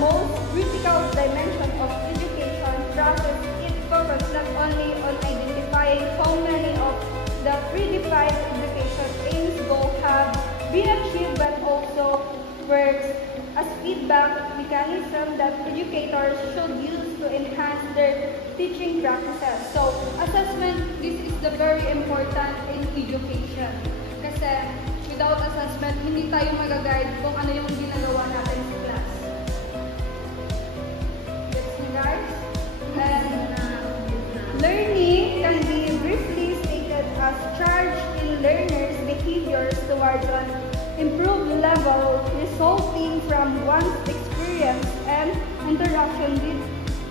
most critical dimension of education process, it focuses not only on identifying how many of the predefined education aims goals have been achieved, but also works as feedback mechanism that educators should use to enhance their teaching practices. So, assessment, this is the very important in education. Kasi without assessment, hindi tayo mag-guide kung ano yung ginagawa natin sa class. Gets me, guys? And learning can be briefly stated as charge in learners' behaviors towards an improved level resulting from one's experience and interaction with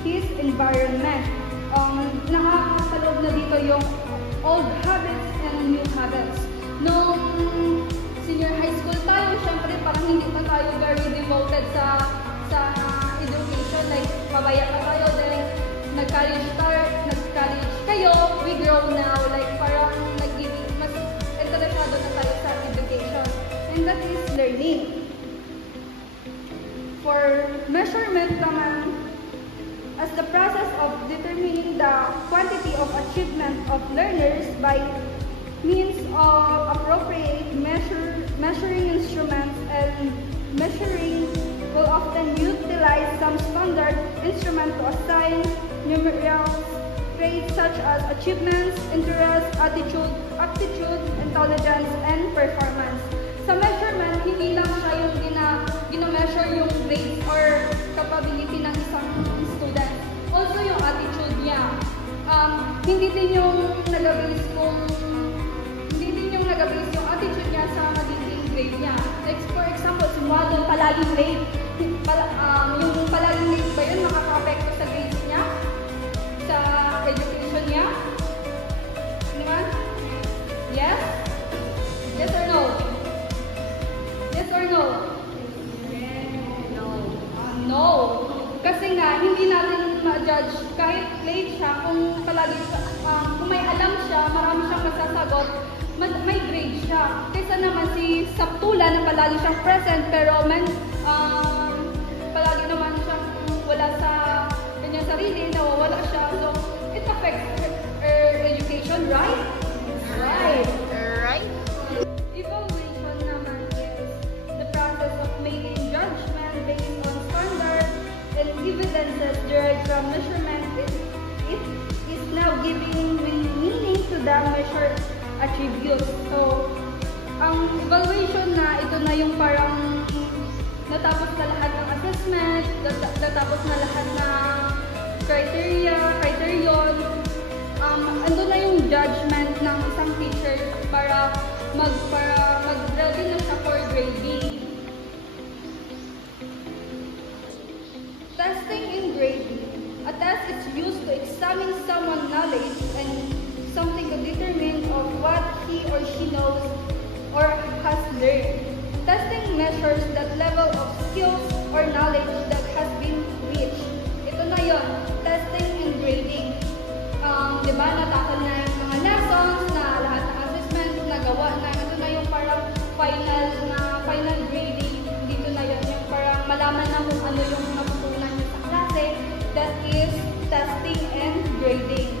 his environment. Nakakaloob na dito yung old habits and new habits. Nung senior high school tayo, syempre parang hindi pa tayo very devoted sa education. Like, pabaya pa tayo, then nag-college kayo, we grow now. Like, parang mas interesado na tayo sa education. And that is learning. For measurement naman, as the process of determining the quantity of achievement of learners by means of appropriate measuring instruments, and measuring will often utilize some standard instrument to assign numerical traits such as achievements, interest, attitude, aptitude, intelligence, and performance. Sa measurement, hindi lang siya yung gina-measure yung grades or capability ng isang student. Also yung attitude niya. Hindi din yung nag-base yung attitude niya sa magiging grade niya. Like for example, si Model palaging late. Yung palaging late ba yun makaka-apekto sa grades niya? Sa education niya? Diba? Yes? Yes or no? Yes or no? No. Kasi nga, hindi natin ma-judge kahit late siya, kung may alam siya, marami siyang masasagot, may grade siya. Kaysa naman si Saptula na palagi siyang present, pero palagi naman siyang wala sa kanyang sarili, nawawala siya. So, it affects her education, right? Right. Right. Evaluation naman is the process of making judgment based on standards and evidences derived from measurement. It is now giving meaning to the measured attributes. So, ang evaluation na ito na yung parang natapos na lahat ng assessment, natapos na lahat ng criterion, ando na yung judgment ng isang teacher para mag-ready na siya for grading. Testing and grading. A test is used to examine someone's knowledge and something to determine of what he or she knows or has learned. Testing measures that level of skills or knowledge that has been reached. Ito na yun, testing and grading. Diba, natakal na yung mga lessons, na lahat ng assessment, nagawa na. Ito na yung parang final grading. Dito na yun, yung parang malaman na kung ano yung natutunan niya sa klase. That is testing and grading.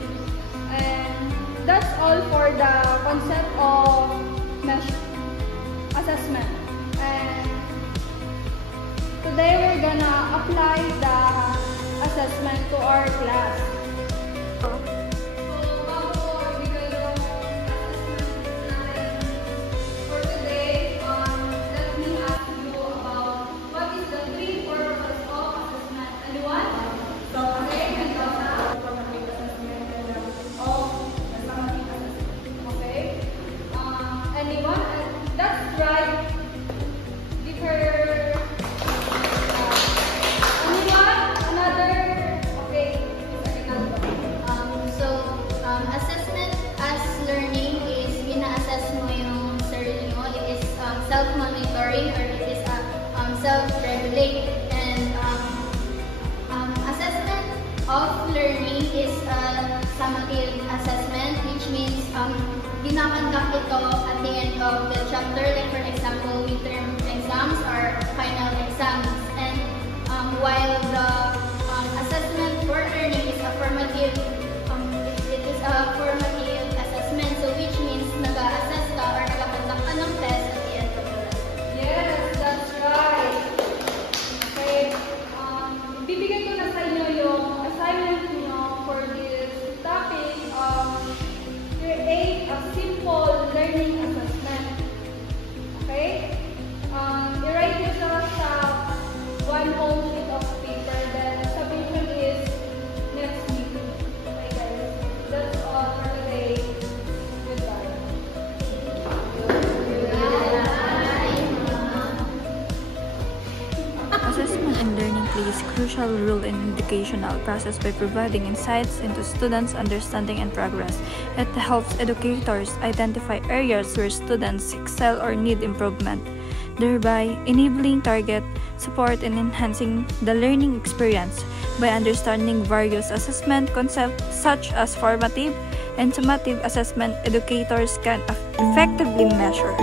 And that's all for the concept of assessment. And today we're gonna apply the assessment to our class. Self-monitoring, or it is self-regulate. And assessment of learning is a summative assessment, which means ginaconduct ito at the end of the chapter, like for example midterm exams or final exams. And while the assessment for learning is affirmative. It is a formative assessment, so which means nag-assess ka or nag-conduct ka ng test at the end of the lesson. Yes, that's right. Okay. Bibigyan ko na sa inyo yung assignment niyo for this topic. Create a simple learning assessment. Okay? I-write nyo siya sa one whole sheet of paper. Then, submission is next week. Okay, guys? That's all for today. Goodbye. Assessment and learning plays a crucial role in the educational process by providing insights into students' understanding and progress. It helps educators identify areas where students excel or need improvement, thereby enabling target support and enhancing the learning experience. By understanding various assessment concepts such as formative and summative assessment, educators can effectively measure